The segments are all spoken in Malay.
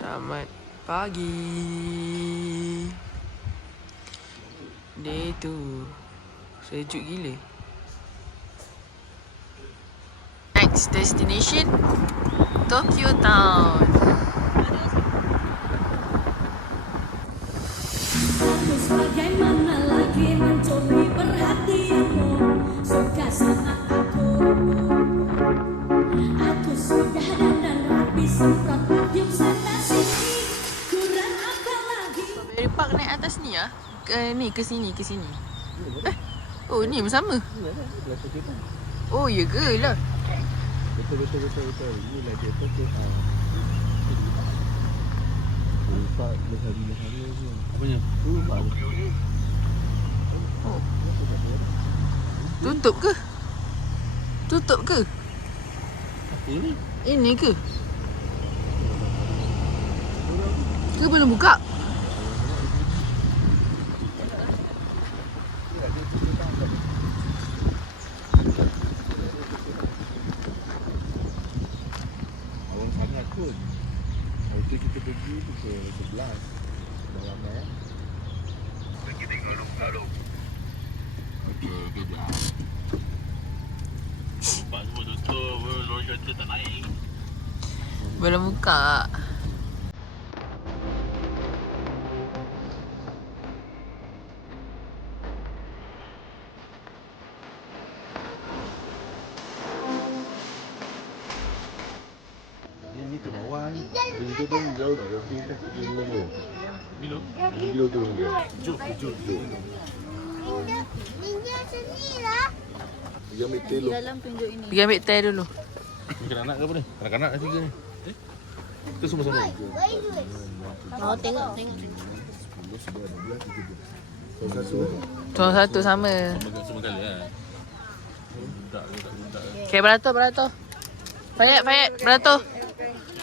Selamat pagi. Day tu sejuk gila. Next destination Tokyo Town. Bagaimana lagi mencuri perhatianmu? Suka sama aku sudah dandan rapi, semprot perfume sana sini, kurang apa lagi? Strawberry Park naik atas ni ah. Ke sini. Oh ni bersama. Oh ya ke lah. Betul. Inilah dia Tokyo Town. Rumpak berhari-hari je. Apanya? Rumpak. Oh. Tutup ke? Ini? Ini ke? Ke belum buka? Awang sangat pun. Hari tu kita pergi pukul 11 dalam Pergi tengok lalu. Okey, kejap. Rumpak semua tutup, lori kereta tak naik. Belum buka. Ini ke bawah ni. Itu tu jauh tak? Tapi kita pergi dulu. Bila tu? Jom. Ninja senilah. Dia ambil teh dulu. Dalam tunjuk ini. Pergi ambil teh dulu. Ni kanak-kanak ke apa ni? Kanak-kanak dah tiga ni. Kita semua sama. Mau tengok. 10, 11, 12, 13. Tuan satu sama. Semua kali lah. Budak. Okay, beratur. Fayat, beratur.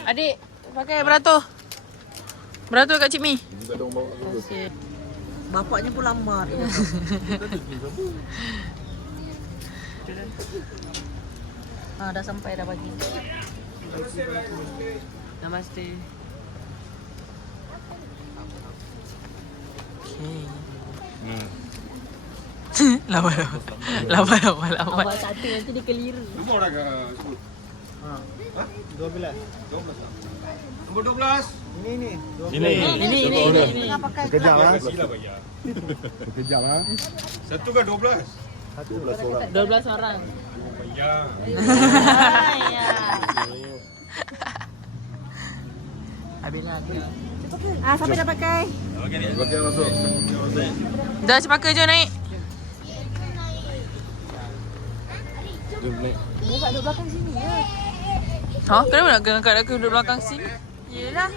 Adik, pakai beratur. Beratur kat Cik Mi. Budak dong bawa dulu. Bapaknya pun lambat. Dah sampai dah pagi. Namaste. Okay. Lama. Awal satu nanti dia keliru. Semua dah ke school? 12. Nombor 12. Ini. Ini. Tengah pakai Kejap lah. Sila bayar. Kejap lah. Satu ke 12? 12 orang. 12 orang. Bayar. Habis lah. sampai dah pakai. Okey ni. Bagian masuk. Dah cepat jom naik. Jom naik. Dia duduk belakang sini ya. Kenapa nak angkat aku duduk belakang sini? Yelah.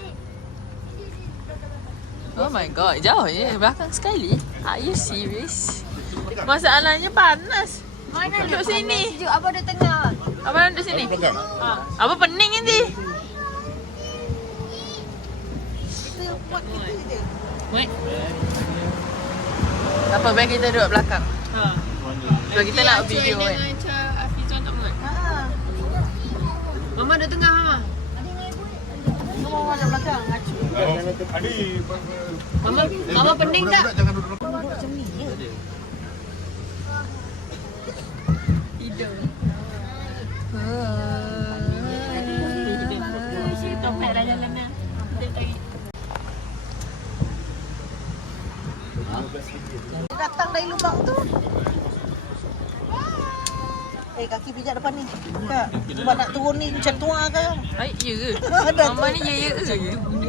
Oh my god, jauh je. Belakang sekali. Are you serious? Masalahnya panas. Mana Duduk sini. Abang ada tengah. Abang duduk sini. Pegang. Apa pening nanti? Wait. Apa baik kita duduk belakang? Sebab kita nak video kan. Mama ada tengah Mama. Mama ada belakang. Adik. Mama pening tak? Jangan duduk. Topek dah jalan dah. Dia datang dari lubang tu. Kaki pijak depan ni. Kak, sebab nak turun ni macam tua ke? Ay, ya ke? Ada Mama ni ya ke?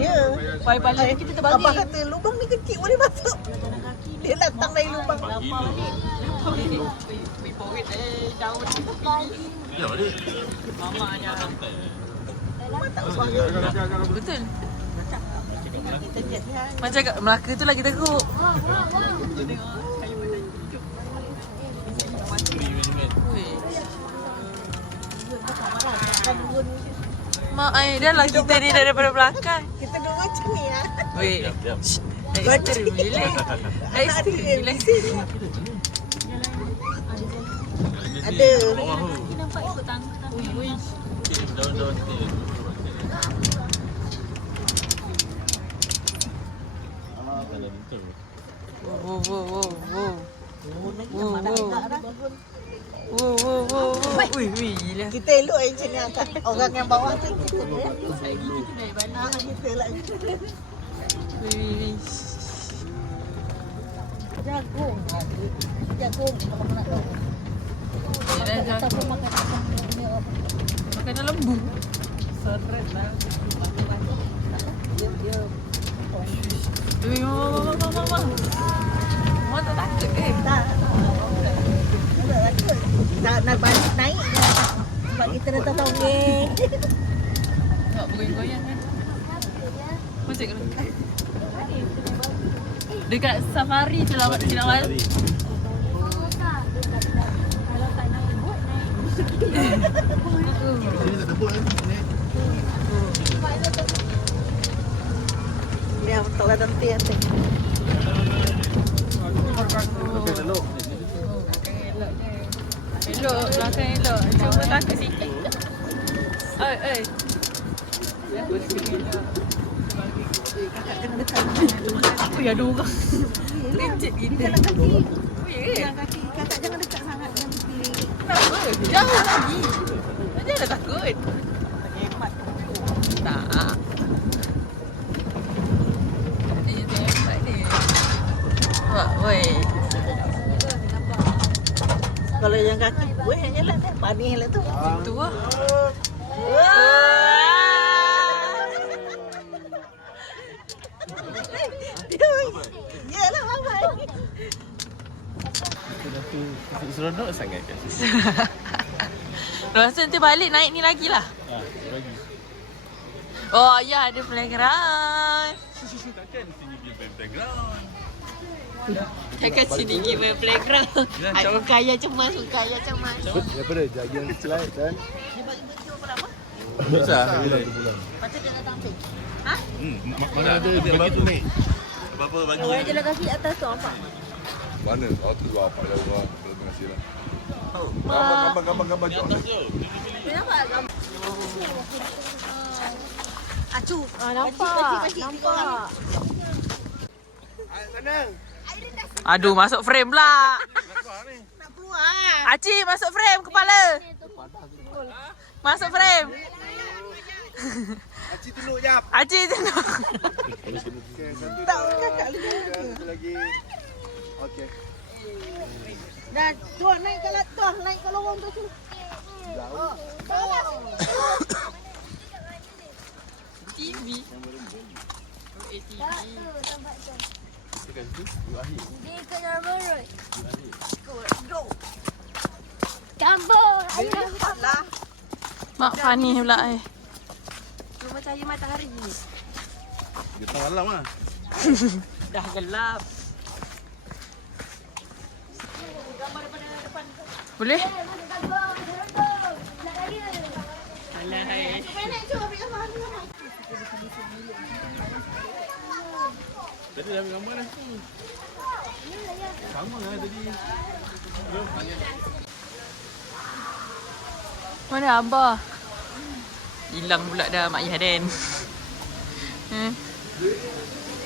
Ya. Pai-pai kita terbalik. Abang kata lubang ni kecil boleh masuk. Dia datang dari lubang. Ya, adik. Mama tak suara. Betul. Kita jet dia. Macam kat Melaka tu lagi teruk. Weh. Mak ai dah lah kita ni daripada belakang. Kita duduk macam ni lah. Weh. Ekstrim gila. Ekstrim gila. Ada. Nampak ikut tangga. Daun-daun Wow, wow, wow, wow. Wow, Wow, wow, wow, wow. Ui, gila. kita elok yang macam ni atas. Orang yang bawah tu kita dia. Kita lah. Ui. Jagung. Jagung kalau nak tahu. Ataupun makan Makanan lembu. seret lah. Dia Ui, mama. Mama tak takut ke? tak takut. Nak balik naik dia. Sebab kita dah tahu geng. Tak bergoyang-goyang kan? Macam mana? Dekat safari Cenawal. Dia kalau nanti nanti. Elok, belakang elok. Cuma takut sikit. Oi. Ui, ada orang. Lencet kita. Ui, Yang kaki kakak jangan dekat sangat dengan pilih. kenapa? Jauh lagi. Janganlah takut. Hemat. Tak. Dia tembak ni. Wah, woi. Kalau yang kaki gue yang jalan dia panih lah tu. Itu lah. Yalah mama. Seronok sangat kan? Lepas tu nanti balik naik ni lagi lah. Lagi. Oh ya, ada playground. Takkan sini dia background. Takkan sini give playground. Aku kaya cemas. Daripada jagian slide kan? Dia bagi baju berapa? Bisa. Macam dia nak tampil. Mana ada dia bagi tu ni? Apa-apa bagi. Orang jalan kaki atas tu apa? Mana? Oh tu dua apa dah dua. Terima kasih lah. Gambar jom. Kenapa? Acu. Nampak. Aduh, masuk frame pula. Nak keluar. Aci, masuk frame kepala. Masuk frame. Aci tunduk jap. Aci tengok. Tak kakak lagi. Okey. Dah tuan naik ke lorong tu tu. TV. Gambar. Lah. Mak funny pula Cuma cahaya matahari ni. Kita malam ah. Dah gelap. Boleh? Alah, hai. Tadi dah ambil gambar dah. Sama lah tadi. Mana Abah? Hilang pula dah Mak Yaden.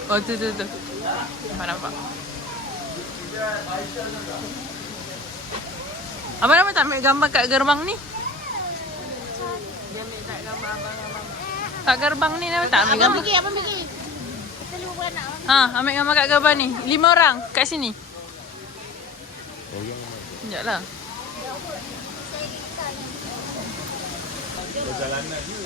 Oh tu. Nampak. Abang nama tak ambil gambar kat gerbang ni? Dia ambil kat gambar abang. Kat gerbang ni nama tak ambil gambar? Abang pergi. Kita lupa beranak. Ambil gambar kat gerbang ni. 5 orang kat sini. Sekejap lah. Perjalanan je.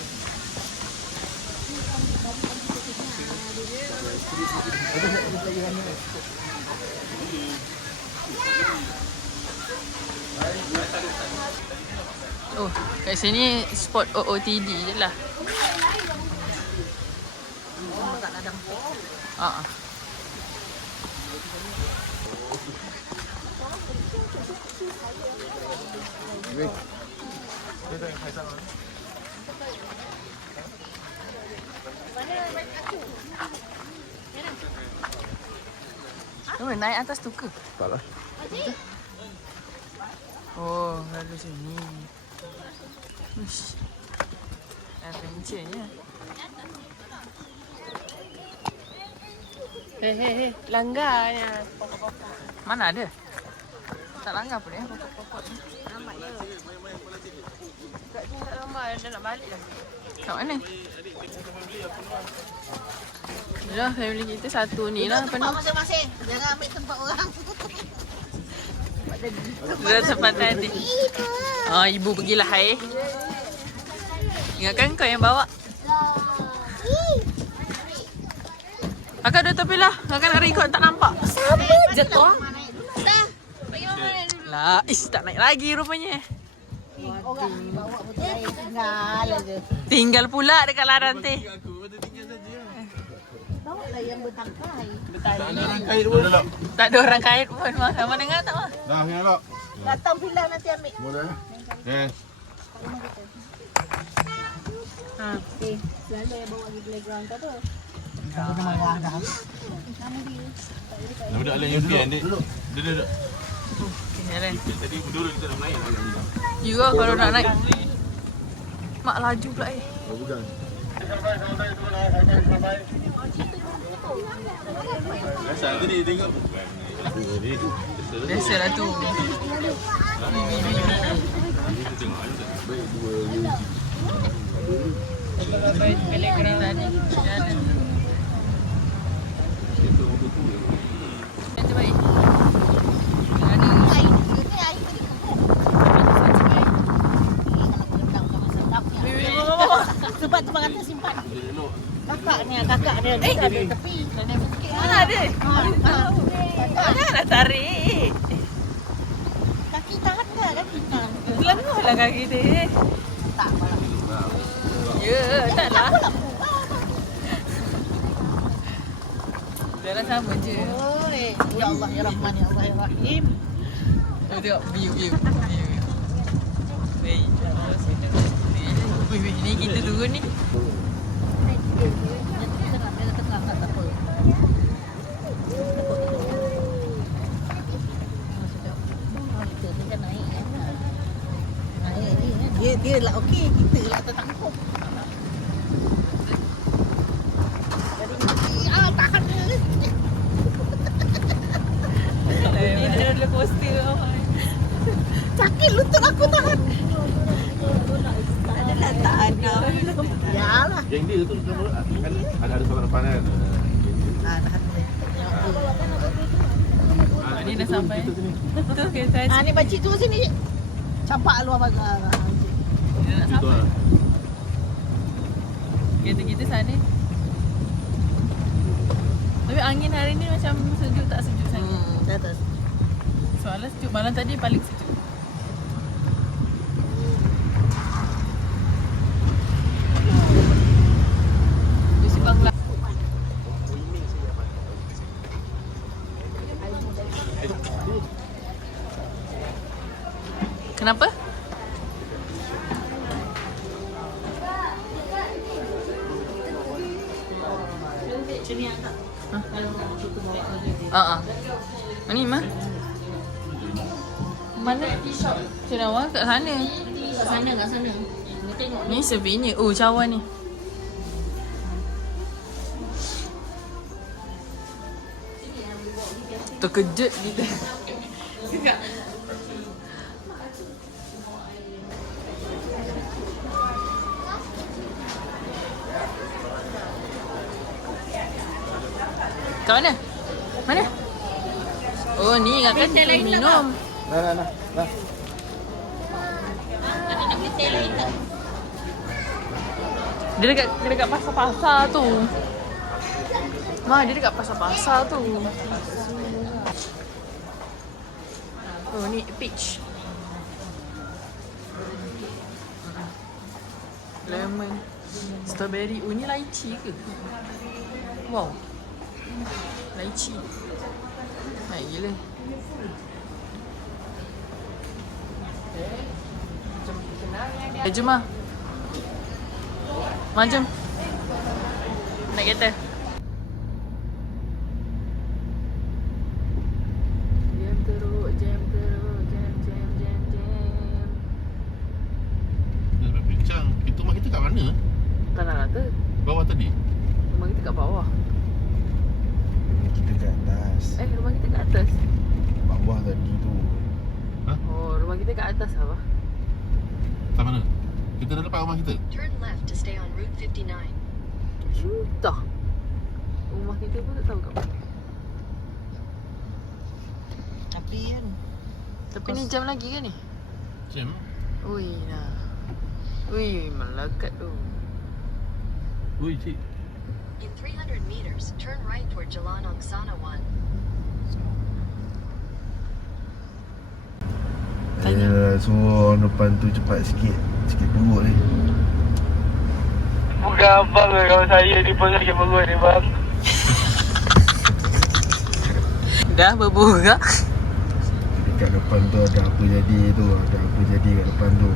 Oh, kat sini spot OOTD je lah. Tak ladang. Naik atas tu ke? Tak lah. Oh, lalu sini. Uish. Adventure-nya. Hei. Langgarnya. Mana ada? Tak langgar pun ya. Pokok-pokok ni. Lambat je. Tak lambat. Dah nak balik dah. Kat mana? Dah, family kita satu ni lah. Tempat masing-masing. Jangan ambil tempat orang. Dah tempat tadi. Oh, ibu pergilah hai. Ingatkan kau yang bawa. Kakak dah tepi lah. Kakak nak record tak nampak. Siapa jatuh? Dah. Bagi mama naik dulu. Lah, tak naik lagi rupanya. Orang bawa botol air tinggal aja. Tinggal pula dekat laran teh. Bawa lah yang bertangkai. Tak ada orang kait pun. Tak ada orang kait pun. Sama dengar tak, Mak? Dah, yang elok. Datang bilang nanti ambil. Boleh? Yes. Selalu yang bawa pergi playground tu tu. Budak lain yang pian ni. Duduk. Okay, jalan. Tadi dulu kita dah main. You lah kalau nak naik. Mak laju pula Oh, bukan. Biasa tadi tengok. Biasalah tu. Baik dua UG. Baik playground tadi. Jalan. Macam baik. Ada Air ni air pergi kebun. Kalau kena sedap sedapnya. Sebab tu kata simpan. Kakak dia ada di tepi. mana ada? Mana nak tarik? Kaki tahan ke? Kaki tahan. Lenguh lah kaki dia. Tak malah. Ya, taklah. Dah sama je. Oi, ya Allah ya Rahman ya Allah ya Rahim. Tengok view. Baik. Wih, ni kita turun ni. Dia lah okey, kita lah tertangkap. Jadi tahan dia. Ini roller coaster. Sakit lutut aku tahan. Adalah tak ada. Yalah. Yang dia tu kan ada seorang depan kan. Tahan dia. Ni dah sampai. Tu kereta. Ni pakcik tu sini. Campak luar pagar. Dia nak sampai. Kereta kita sana. Tapi angin hari ni macam sejuk tak sejuk sangat. Atas. Soalnya sejuk malam tadi paling sejuk. Di Simpang Kelang. Kenapa? Ni mah. Mana? Cendawan kat sana. Kat sana. Ni tengok. Ni souvenir. Oh, cawan ni. Terkejut kita. Kat mana? Mana? Oh, ni ingatkan kita minum. Nah. Dia dekat pasar-pasar tu. Dia dekat pasar-pasar tu. Oh, ni peach. Lemon. Strawberry. Oh, ni lychee ke? Wow. Lychee. Baik gila. Jom lah. Jom. Naik kereta. Jam teruk. Nak bincang. Itu rumah kita kat mana? Tak nak kata. Bawah tadi. Rumah kita kat bawah. kita kat atas. Rumah kita kat atas. Bawah tadi tu. Oh, rumah kita kat atas apa? Tak mana? Kita dah lepas rumah kita. Turn left to stay on Route 59. Entah. Rumah kita pun tak tahu kat mana. Tapi kan Tapi ni jam lagi ke ni? Jam. Ui dah. Ui, malakat tu. Ui, cik. In 300 meters, turn right toward Jalan Angsana 1. Ya, suruh orang depan tu cepat sikit. Sikit perut ni. Bukan abang lah kalau saya ni pun sakit perut ni bang. Dah berburak. Dekat depan tu ada apa jadi tu. Ada apa jadi kat depan tu.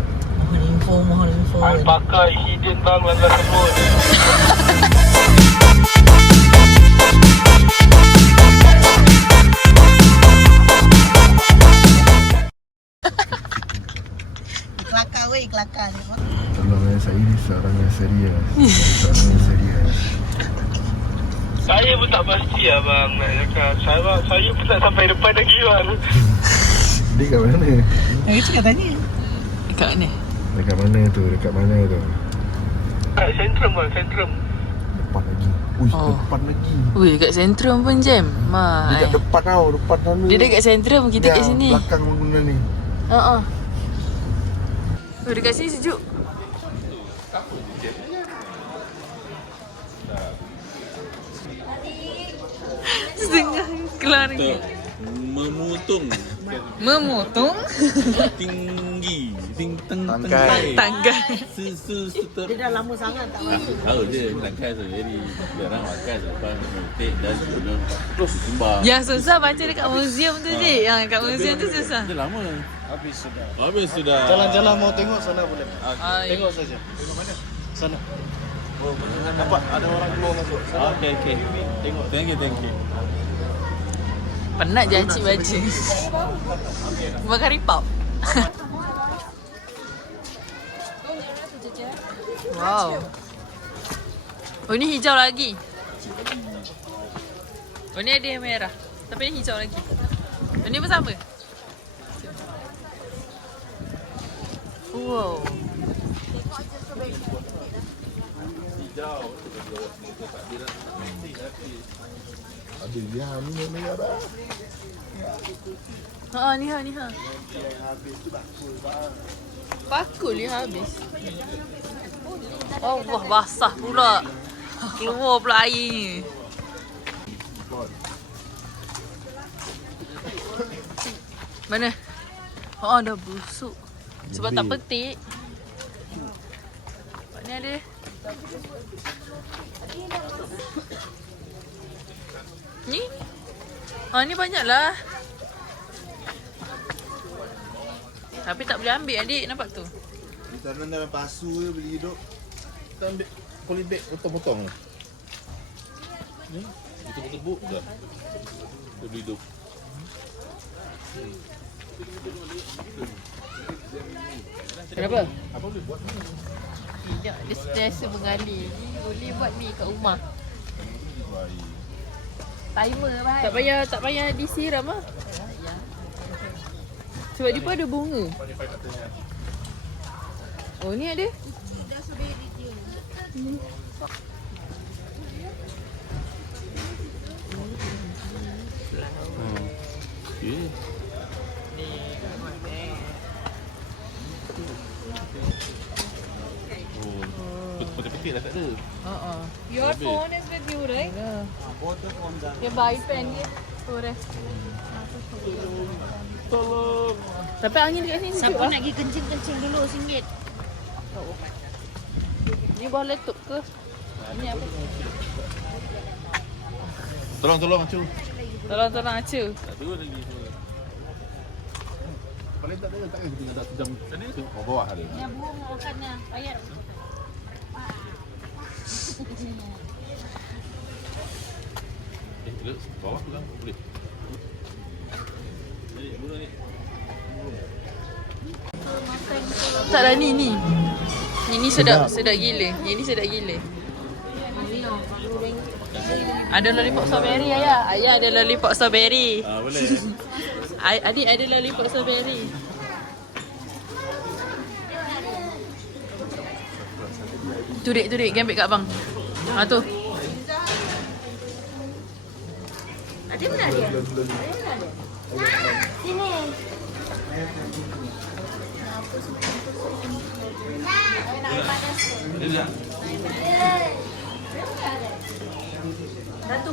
mohon info. Alpaka hidden bang langgar sebut. Kelakar weh, kelakar ni bang. Tolong saya ni seorang yang serius. Seorang yang serius. Saya pun tak pasti lah bang nak cakap. Saya pun tak sampai depan lagi bang. Dia kat mana? Yang cakap tanya. Dekat mana? Dekat mana tu? Dekat mana tu? Kat sentrum bang, sentrum. Depan lagi. Ui, Oh. depan lagi. Ui, dekat sentrum pun jam. Dia kat depan tau. Depan sana. Dia dekat sentrum, kita kat sini. Belakang bangunan ni. Oh, dekat sini sejuk. Setengah keluarga. Memotong Memotong tinggi Tangkai. tangga. Dia dah lama sangat tak masuk. Tahu je tangkai tu. Jadi orang makan lepas memetik dan guna terus sembah. Yang susah baca dekat museum tu je. Yang kat museum tu susah. Dia lama. Habis sudah. Jalan-jalan mau tengok sana boleh. Tengok saja. Tengok mana? Sana. Oh, nampak ada orang keluar masuk. Okey. Tengok. Thank you. penat je Acik baca. Makan ripau. Wow. Oh, ni hijau lagi. Oh, ni ada yang merah. Tapi ni hijau lagi. Oh, ni pun sama. Wow. Ada yang ni merah dah. Ni ha. Pakul dia habis. Oh, wah basah pula. Keluar pula air ni. Mana? Dah busuk. Sebab tak petik. Ni ada. Ni? Ni banyak lah. Tapi tak boleh ambil adik, nampak tu. Di tanam dalam pasu je boleh hidup. Kita ambil polybag potong-potong. Ni, betul-betul buk dah. Dia boleh hidup. Kenapa? Apa boleh buat ni? Tidak, dia sentiasa mengalir. Boleh buat ni kat rumah. Baik. Timer baik. Tak payah disiram ah. Sebab dia pun ada bunga. Oh, ni ada. Okey. Petik-petik dah tak ada. Your phone is with you, right? Dia buy pen dia. Tu dah. Tolong. Tapi angin dekat sini sejuk Siapa lah. nak pergi kencing-kencing dulu RM1? Ni bawah laptop ke? Ni apa? Tolong Acu. Tolong Acu. Tak turun lagi. Paling tak ada takkan kita dah sejam. Oh, bawah ada. Yang burung makannya. Payat. Dia bawah tu lah. Boleh. Ni, burung ni. Tak lah ni. Ini sedap gila. Yang ni sedap gila. Ada lollipop strawberry ayah. Ayah ada lollipop strawberry. Boleh. Adik ada lollipop strawberry. Tu dek, ambil kat abang. Ha tu. Ada mana dia? Sini.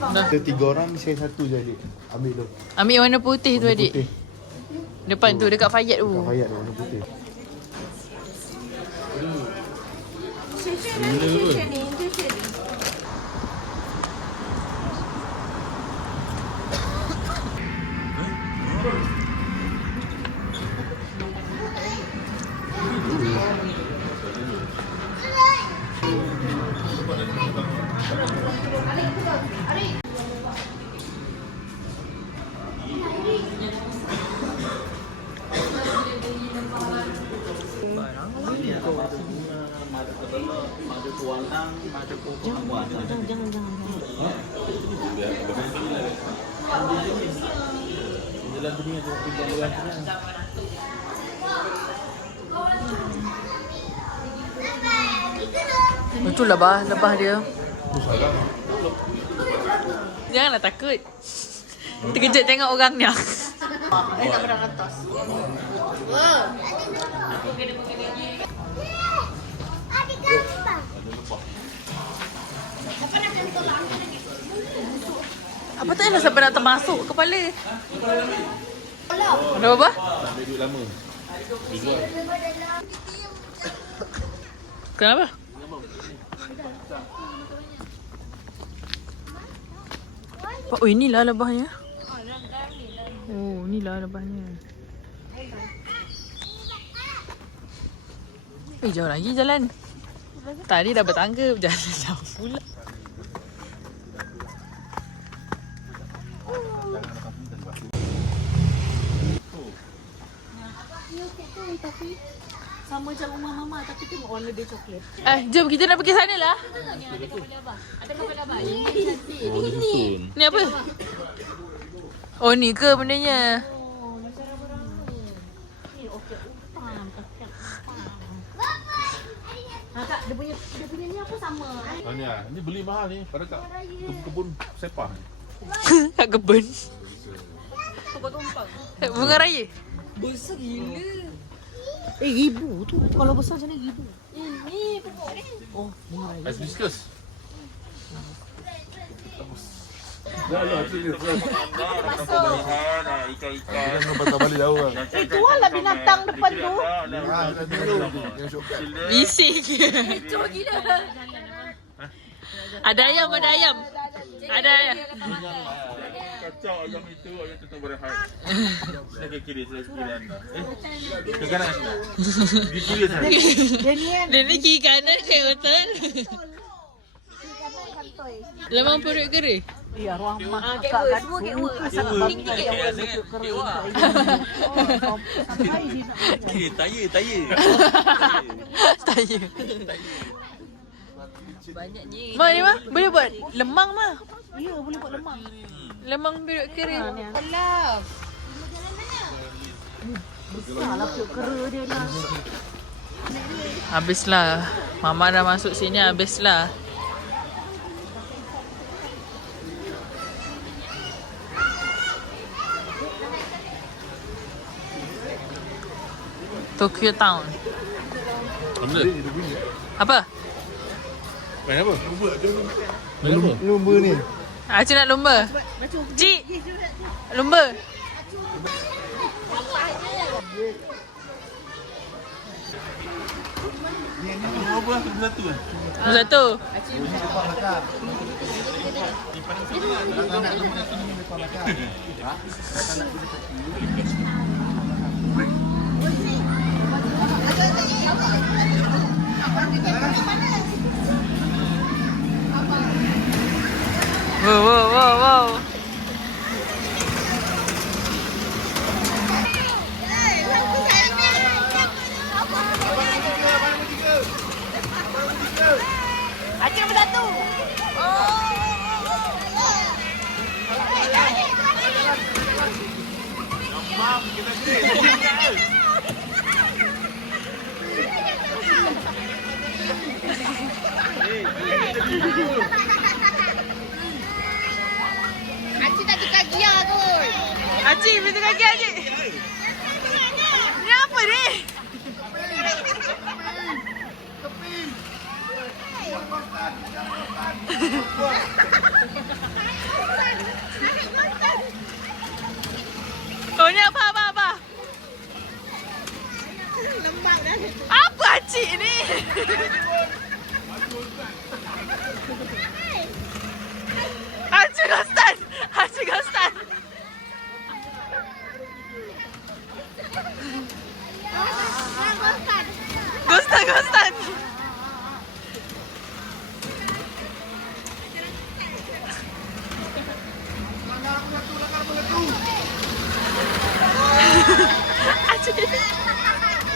Ada 3 orang, saya satu je adik. Ambil tu. Ambil warna putih tu adik. Putih. Depan tu dekat Fayat tu. Payat tu warna putih. Betul lebah dia. Janganlah takut. Terkejut tengok orangnya. Saya tak pernah atas. Apa tu yang sampai nak termasuk kepala? Ada apa? Ambil duit lama. Kenapa? Oh, inilah lebahnya. Oh, inilah lebahnya. Jauh lagi jalan. Tadi dah bertangga, jalan jauh pula. Sama macam rumah mama tapi tengok warna dia coklat. Jom kita nak pergi sana lah. Ada kapal abang. Ada kapal abang. Oh, dia susun. Ni apa? Oh, ni ke bendanya? Kak, dia punya ni apa sama? Ni beli mahal ni pada kat kebun sepah. Kat kebun. Bunga raya. Besar gila. Ribu tu. Kalau besar macam ni ribu. Ini pokok ni. Oh, bunga raya. Ais biskus. Jangan patah balik jauh lah. Jual lah binatang depan tu. Bising. Kecoh gila. Ada ayam. Ada ayam. Kacau ayam itu, ayam itu berehat. Sila ke kiri anda. Ke kanan. Di kiri sana. Dia ni kiri kanan ke betul? Lemang perut kering. Ya, ruang mak kakak kan. Semua kek asal tinggi kek orang kek kerut. Sampai dia nak. Taya. Tanya. Mak ni mah boleh buat lemang mah. Ya, boleh buat lemang. Lemang perut kering. Alah. Besarlah perut kera dia ni. Habislah. Mama dah masuk sini habislah. Tokyo Town. Apa? Main apa? Main apa? Lumba ni. Acik nak lumba. Cik. Lumba. Apa? Satu. Satu. Wow. Acik berdatang. satu. Mam, kita cek. Aci, betul kaki Aci. Ni apa ni? Oh ni apa? Apa Aci ni? Aci Ghostan. Ghostan.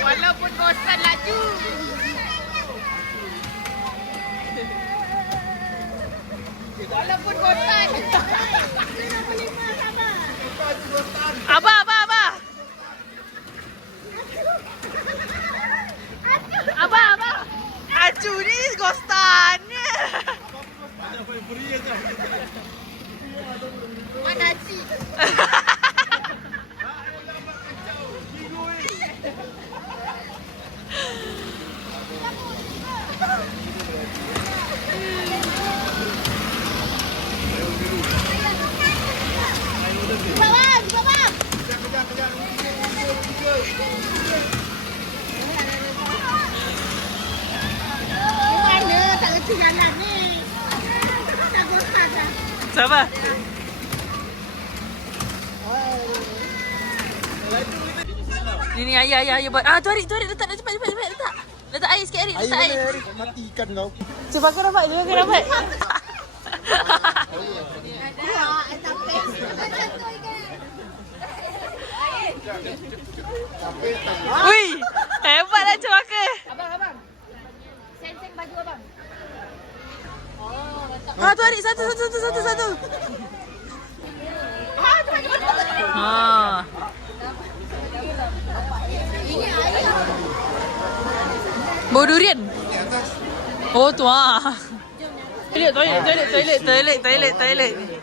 Walaupun Ghostan laju. Walaupun Ghostan. Abah. Abah. Aju ni Ghostan. Mana Aci? Siapa? Ini ayah buat. Tu Arik letak cepat letak. Letak air sikit Arik, letak air. Mati ikan kau. Cuba aku dapat. Wih, hebat lah cemaka. Abang. Seng baju abang. Tu Arik satu. Bau durian. Oh tu ah. Toilet.